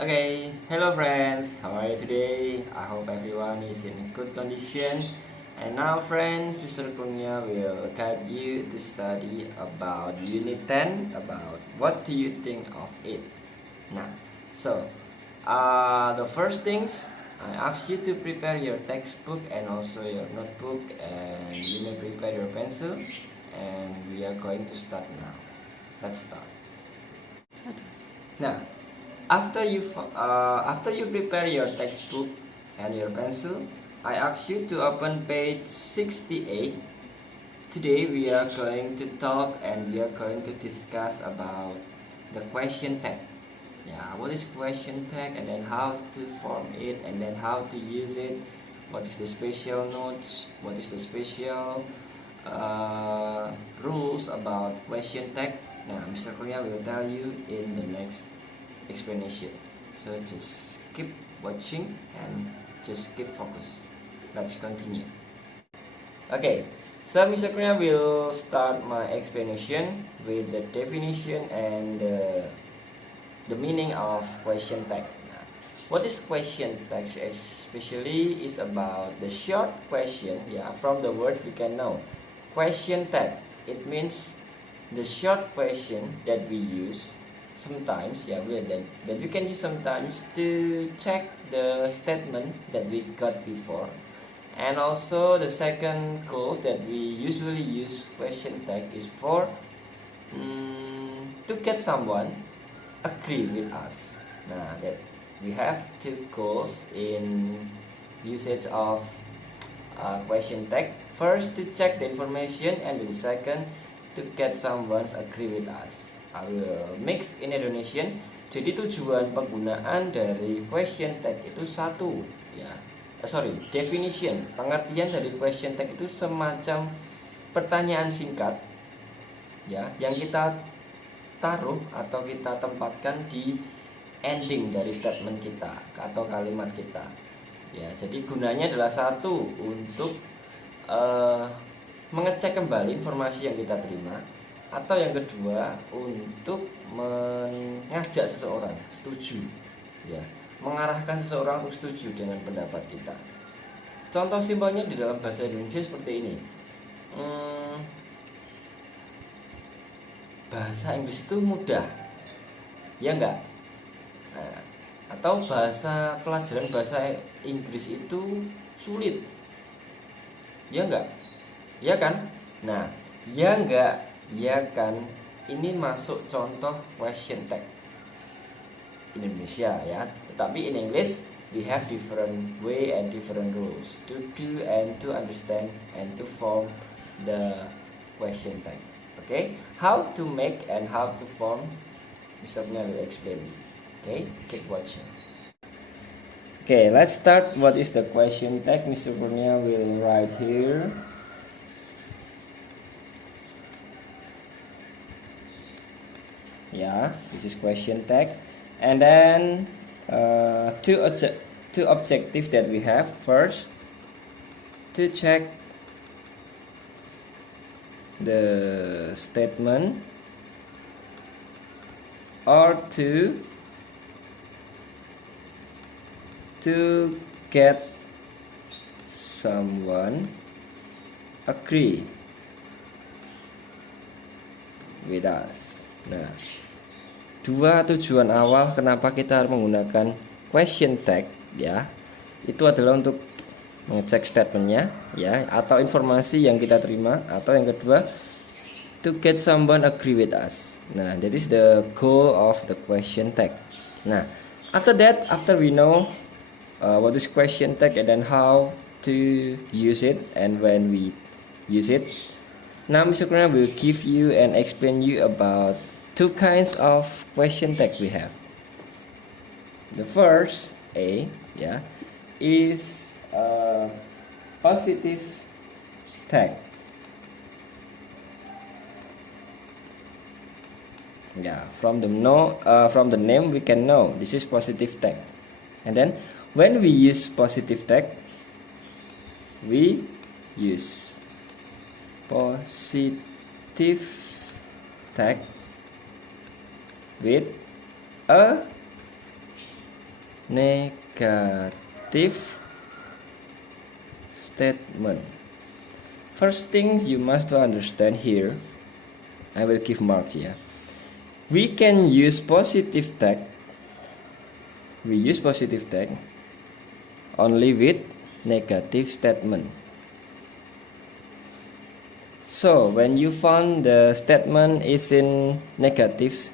Okay, hello friends, how are you today? I hope everyone is in good condition. And now friends, Mr. Kurnia will guide you to study about Unit 10, about what do you think of it. Nah, so the first things, I ask you to prepare your textbook and also your notebook, and you may prepare your pencil, and we are going to start now. Let's start. Nah, after you prepare your textbook and your pencil, I ask you to open page 68. Today we are going to talk and we are going to discuss about the question tag. Yeah, what is question tag, and then how to form it, and then how to use it. What is the special notes? What is the special rules about question tag? Now, Mr. Korea will tell you in the next explanation. So just keep watching and just keep focus. Let's continue. Okay, so Mr. Korea will start my explanation with the definition and the meaning of question tag. Now, what is question tag? Especially is about the short question. Yeah, from the word we can know. Question tag. It means the short question that we use sometimes, that we can use sometimes to check the statement that we got before. And also the second goal that we usually use question tag is for to get someone agree with us. Now that we have two goals in usage of question tag. First, to check the information, and the second, to get someone agree with us. I will mix in Indonesian. Jadi tujuan penggunaan dari question tag itu satu, ya. Definition, pengertian dari question tag itu semacam pertanyaan singkat, ya, yang kita taruh atau kita tempatkan di ending dari statement kita atau kalimat kita. Ya, jadi gunanya adalah satu, untuk mengecek kembali informasi yang kita terima, atau yang kedua untuk mengajak seseorang setuju, ya, mengarahkan seseorang untuk setuju dengan pendapat kita. Contoh simpelnya di dalam bahasa Indonesia seperti ini. Bahasa Inggris itu mudah, ya enggak? Nah, atau pelajaran bahasa Inggris itu sulit, ya enggak? Ya kan? Nah, ya enggak, ya kan, ini masuk contoh question tag Indonesia, ya. Tetapi in English we have different way and different rules to do and to understand and to form the question tag. Okay, how to make and how to form, Mr. Punya will explain. Okay, keep watching. Okay, let's start. What is the question tag? Mr. Punya will write here. Yeah, this is question tag, and then two objectives that we have. First, to check the statement, or to get someone agree with us. Nah, dua tujuan awal kenapa kita harus menggunakan question tag, ya, itu adalah untuk mengecek statementnya, ya, atau informasi yang kita terima, atau yang kedua, to get someone agree with us. Nah, that is the goal of the question tag. Nah, after we know what is question tag and then how to use it and when we use it, now Mr. Kurnia will give you and explain you about two kinds of question tag we have. The first, A, yeah, is positive tag. Yeah, from the name we can know this is positive tag. And then when we use positive tag, we use positive tag with a negative statement. First thing you must to understand here, I will give mark here. We can use positive tag. We use positive tag only with negative statement. So when you found the statement is in negatives,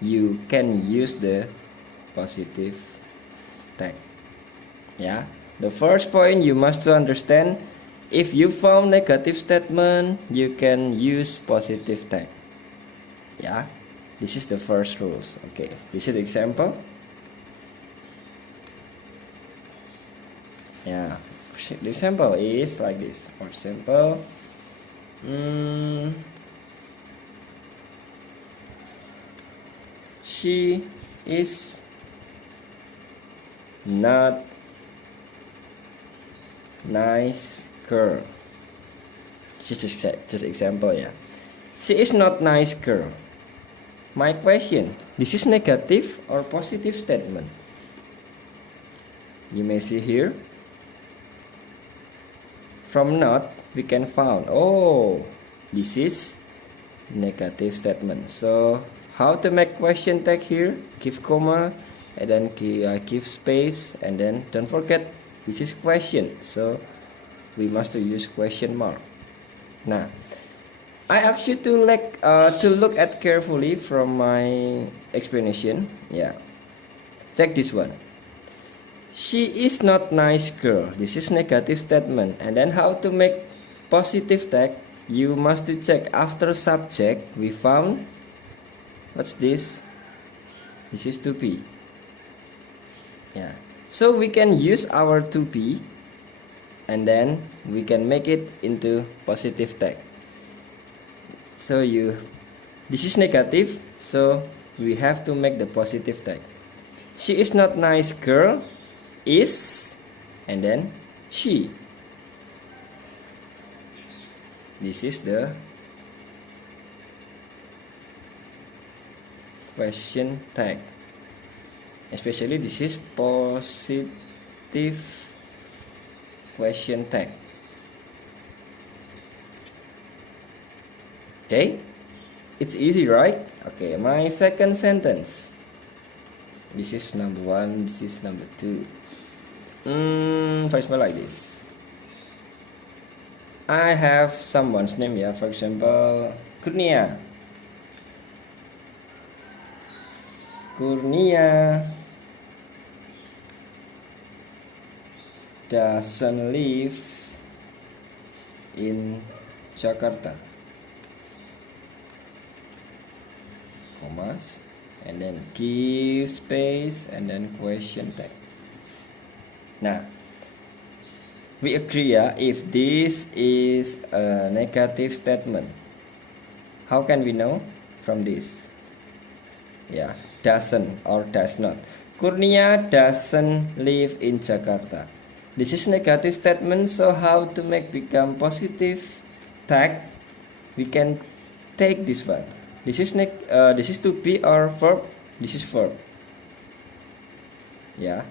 you can use the positive tag. Yeah. The first point you must to understand, if you found negative statement, you can use positive tag. Yeah. This is the first rules. Okay. This is the example. Yeah. The example is like this. For example, she is not nice girl. Just example, yeah. She is not nice girl. My question, this is negative or positive statement? You may see here. From not, we can find, oh, this is negative statement. So how to make question tag here? Give comma and then give space, and then don't forget this is question, so we must use question mark. Now I ask you to look at carefully from my explanation. Yeah, check this one. She is not nice girl. This is negative statement. And then how to make positive tag? You must to check after subject. We found, what's this? This is to be. Yeah. So we can use our to be, and then we can make it into positive tag. So this is negative, so we have to make the positive tag. She is not nice girl. Is, and then she. This is the question tag. Especially this is positive question tag. Okay, it's easy, right? Okay, my second sentence. This is number 1, this is number 2. For example, like this. I have someone's name, yeah, for example, Kurnia. Kurnia doesn't live in Jakarta. Commas, and then give space, and then question tag. Now, we agree, yeah, if this is a negative statement. How can we know from this? Yeah, doesn't or does not. Kurnia doesn't live in Jakarta. This is negative statement, so how to make become positive tag? We can take this one. This is to be or verb. This is verb. Yeah.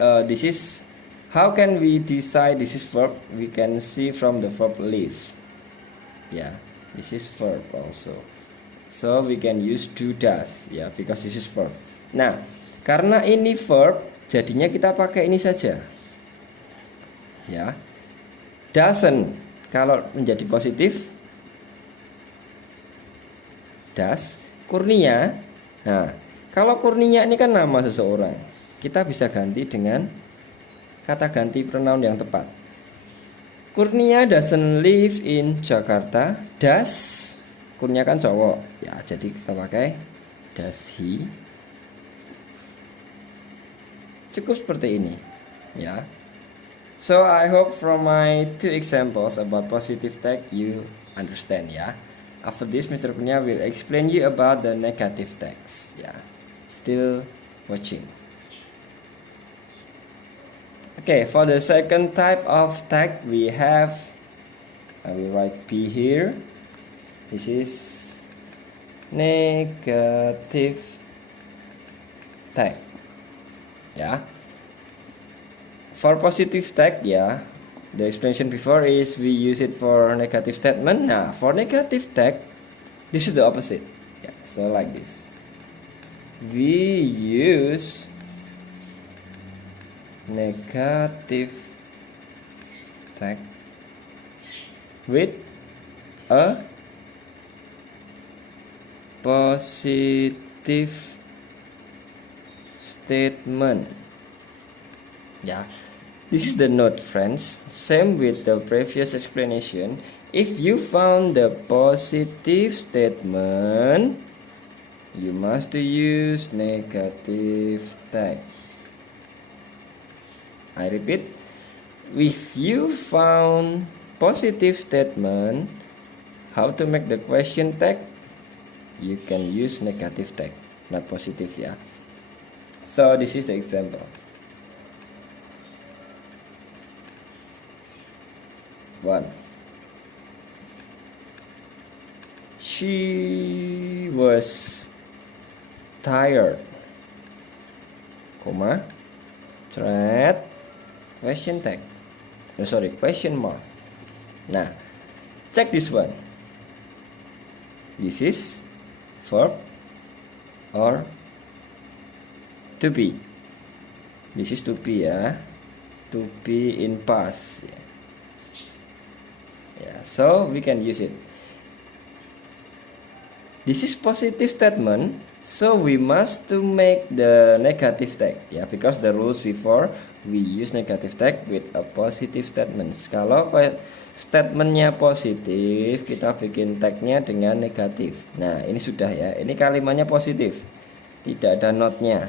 This is, how can we decide this is verb? We can see from the verb live. Yeah, this is verb also. So we can use do does, ya, because this is verb. Nah, karena ini verb, jadinya kita pakai ini saja. Ya, doesn't kalau menjadi positif, does. Kurnia, nah kalau Kurnia ini kan nama seseorang, kita bisa ganti dengan kata ganti pronoun yang tepat. Kurnia doesn't live in Jakarta. Does, Kurnia kan cowok, ya, jadi kita pakai does he. Cukup seperti ini, ya. So I hope from my 2 examples about positive tag you understand, ya. After this, Mr. Kurnia will explain you about the negative tags. Yeah, still watching. Okay, for the second type of tag we have, I will write P here. This is negative tag. ya. For positive tag, ya, the explanation before is we use it for negative statement. Nah, for negative tag, this is the opposite. Yeah, so like this. We use negative tag with a positive statement. Yeah, this is the note, friends. Same with the previous explanation. If you found the positive statement, you must use negative tag. I repeat, if you found positive statement, how to make the question tag? You can use negative tag, not positive, ya. So this is the example. 1. She was tired, comma, thread, question tag. No, sorry, question mark. Nah, check this one. This is verb or to be. This is to be, ya. To be in past. Yeah, so we can use it. This is positive statement, so we must to make the negative tag, ya, because the rules before we use negative tag with a positive statement. Kalau statementnya positif, kita bikin tagnya dengan negatif. Nah, ini sudah, ya, ini kalimatnya positif, tidak ada notnya,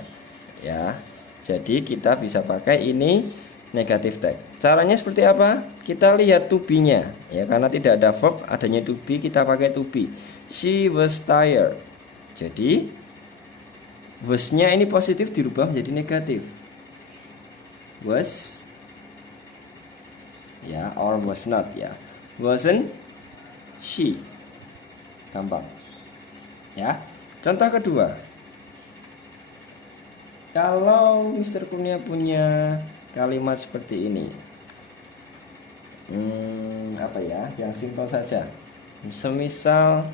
ya. Jadi kita bisa pakai ini negative tag. Caranya seperti apa? Kita lihat to be-nya, ya, karena tidak ada verb, adanya to be, kita pakai to be. She was tired. Jadi was-nya ini positif dirubah menjadi negatif. Was, ya, or was not, ya. Wasn't she. Gampang, ya. Contoh kedua. Kalau Mr. Kurnia punya kalimat seperti ini, apa ya, yang simpel saja. Semisal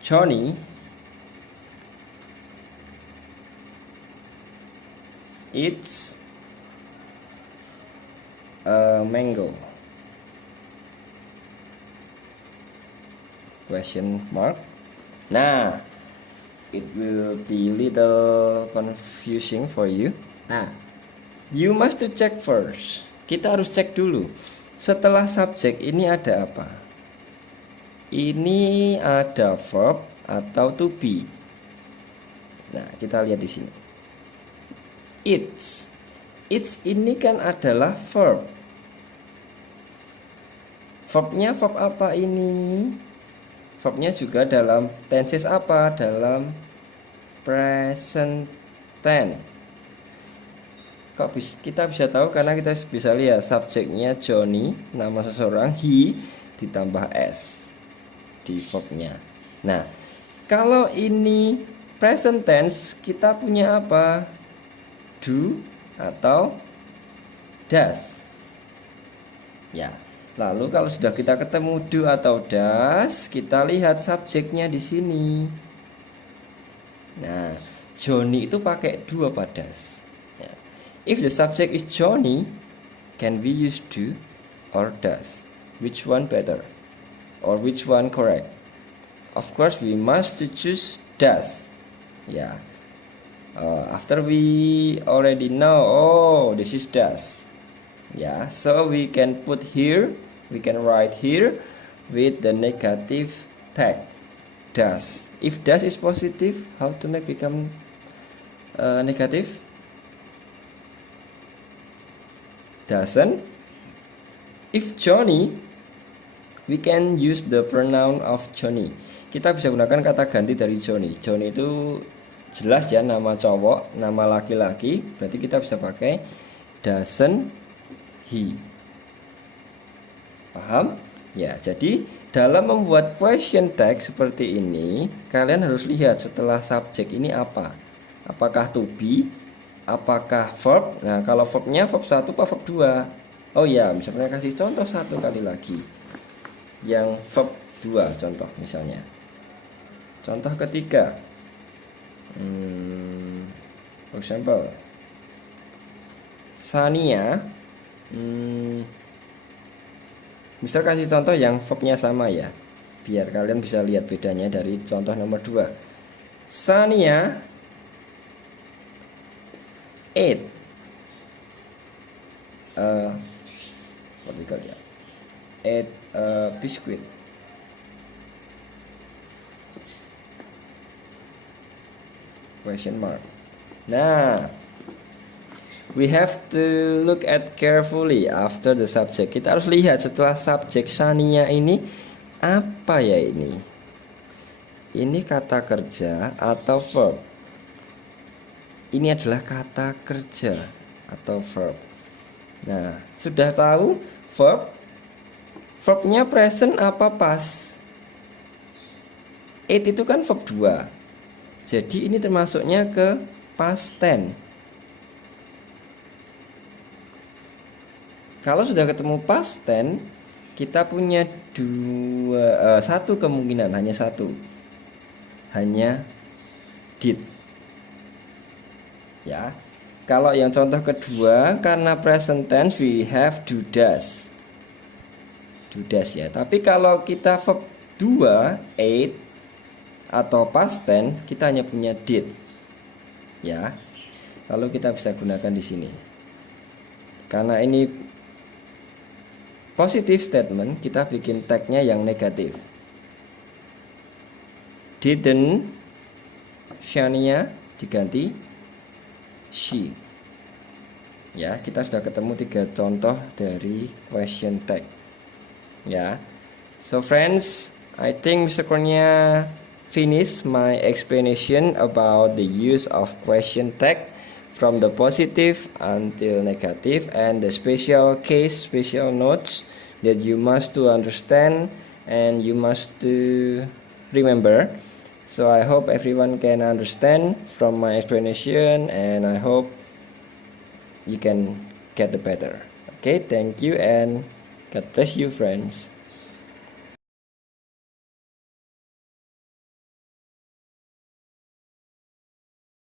Johnny eats a mango, question mark. Nah, it will be little confusing for you. Nah, you must to check first. Kita harus cek dulu. Setelah subjek ini ada apa? Ini ada verb atau to be. Nah, kita lihat di sini. It's. It's ini kan adalah verb. Verbnya verb apa ini? Verbnya juga dalam tenses apa? Dalam present tense. Kok kita bisa tahu? Karena kita bisa lihat subjeknya Johnny, nama seseorang, he, ditambah s di verbnya. Nah, kalau ini present tense, kita punya apa? Do atau does. Ya. Lalu kalau sudah kita ketemu do atau does, kita lihat subjeknya di sini. Nah, Johnny itu pakai do apa does? Ya. If the subject is Johnny, can we use do or does? Which one better? Or which one correct? Of course, we must choose does. Ya. After we already know, oh, this is does. Yeah, so we can put here, we can write here with the negative tag, does. If does is positive, how to make become negative? Doesn't. If Johnny, we can use the pronoun of Johnny. Kita bisa gunakan kata ganti dari Johnny. Johnny itu jelas, ya, nama cowok, nama laki-laki. Berarti kita bisa pakai doesn't he. Paham? Ya, jadi dalam membuat question tag seperti ini, kalian harus lihat setelah subjek ini apa. Apakah to be, apakah verb. Nah, kalau verbnya verb 1 apa verb 2? Oh ya, misalnya kasih contoh satu kali lagi. Yang verb 2 contoh misalnya. Contoh ketiga. For example, Sania. Misal kasih contoh yang verbnya sama ya, biar kalian bisa lihat bedanya dari contoh nomor 2. Sania ate what we call ya, ate a biscuit. Question mark. Nah, we have to look at carefully after the subject. Kita harus lihat setelah subjek Sania ini apa ya ini? Ini kata kerja atau verb? Ini adalah kata kerja atau verb. Nah, sudah tahu verb? Verbnya present apa past? It itu kan verb 2. Jadi ini termasuknya ke past tense. Kalau sudah ketemu past tense, kita punya satu kemungkinan, hanya satu. Hanya did. Ya. Kalau yang contoh kedua, karena present tense we have do does. Do does ya. Tapi kalau kita verb 2, ate atau past tense, kita hanya punya did. Ya. Lalu kita bisa gunakan di sini. Karena ini positive statement, kita bikin tagnya yang negatif. Didn't Shania diganti she. Ya, kita sudah ketemu 3 contoh dari question tag. Ya. So friends, I think Mr. Kurnia finish my explanation about the use of question tag from the positive until negative and the special case, special notes that you must to understand and you must to remember. So I hope everyone can understand from my explanation and I hope you can get the better. Okay, thank you and God bless you friends.